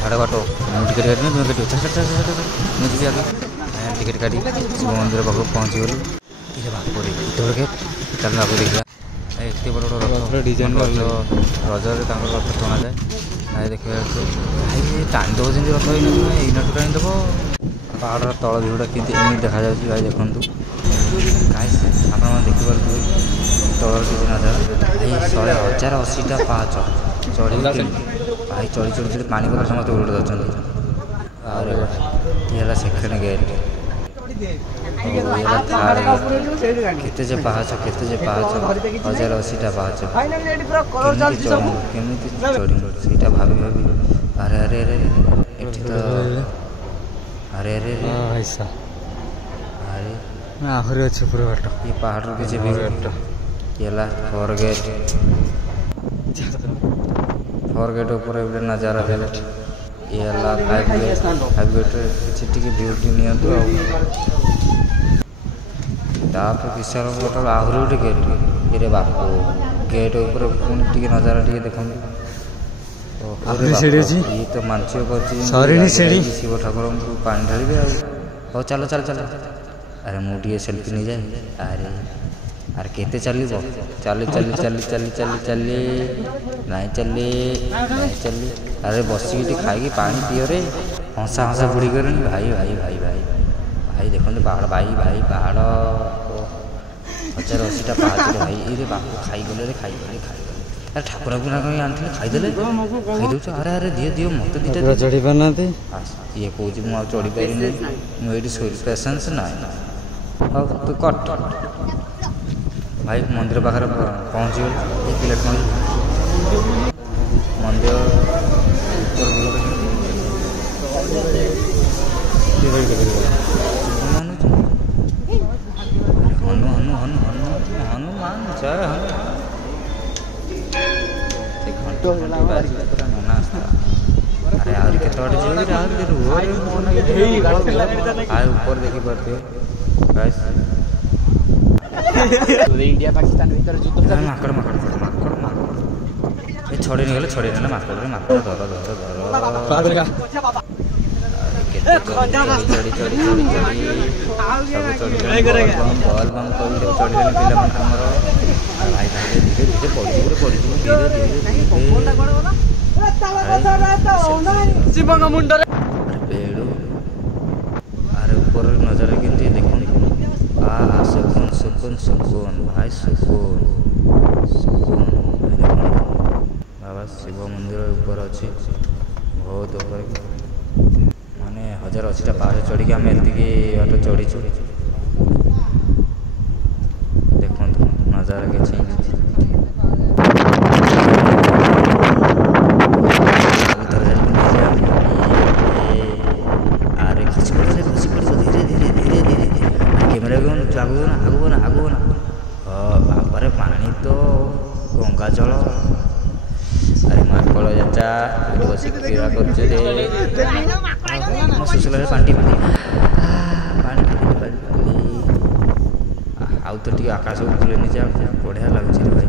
छाड़ बाट टिकेट काटनी तुम्हें कट मुझे जी आगे टिकेट काटी शिव मंदिर पाख पहुँची गलु ये बापुरी उतर गेट चल बापू देखा एत बड़ बड़ रथ डिजाइन रजरे रथ टणा जाए भाई देखा भाई टाणी दब जमी रथ एइनटू टाणी दब पहाड़ तल भिउटा कि देखा भाई देखूँ गाइस आप देखिपे तल किसी नजारा भाई 180टा पाहाच चढ़ी भाई चढ़ी चढ़ी चढ़ी पानी पत्र समस्त उड़ जाऊँ और ये सेकेंड गेट केते पाहाच 180टा पाहाच केमी चढ़ी सीटा भाभी भाभी अरे अरे अरे एठी तो अरे अरे अरे आहरी अच्छे पूरा बाट ये पहाड़ किसी भी ये फोर गेट ऊपर नजारा दे ये फाइव गेट किसी ब्यूटी निपर विशाल होटल आहरी गोटे गेट ये बापू गेट ऊपर पुणी टी नजारा टी देखो ये तो मानसिक कर शिव ठाकुर को पानी ढालिबे आओ चलो चल चल अरे मुझे सेल्फी नहीं जाए अरे अरे केते चली चली चली चली चली चली चली नहीं चली नहीं चली अरे बसिक खाई पानी पियो रे हंसा हंसा बुड़ी कर भाई भाई भाई भाई भाई देखते पहाड़ भाई भाई पहाड़ 180टा पाहाच भाई ये बापू खाईगले रे खाईगले अरे ठाकुर को आनी खाईदे खाई दे अरे अरे दियो दियो मत दीटा चढ़ी पार ना ये कौच मुझे चढ़ी पारि मुझे पेसेंस ना हाँ तू कट भाई मंदिर पाखे पहुँची गल प्लेट मंदिर हनु हनु हनु हनु हनुमान जय नना अरे आहरी के ऊपर देखी पारे इंडिया पाकिस्तान भीतर युद्ध माकड़ माकड़ माकड़ माकड़ ये छड़े नहीं गले छड़े ना माकड़ रे माकड़ धर धर धर चढ़ी चढ़ी चढ़ी चढ़ी बल बम कर चढ़ी पिला भाई भाई धीरे धीरे पड़ी पड़ी धीरे धीरे शिव मुंड पेड़ अरे ऊपर नजर के देखो सुकून सुकून सुकून भाई सुकून सुकून बाबा शिव मंदिर ऊपर अच्छी बहुत ऊपर माने 180टा पाहाड़ चढ़ी आम एति बाट चढ़ीचु देखो नजारा किसी अरे खसी पड़ धीरे धीरे धीरे धीरे कैमेरा भी आगो ना आगो ना आगो ना बापर पानी तो गंगा जल अरे माकड़ चाचा बस क्रीड़ा कर सुशल पानी पानी आउ तो टी आकाश को बुले नहीं जा बढ़िया लगुच भाई।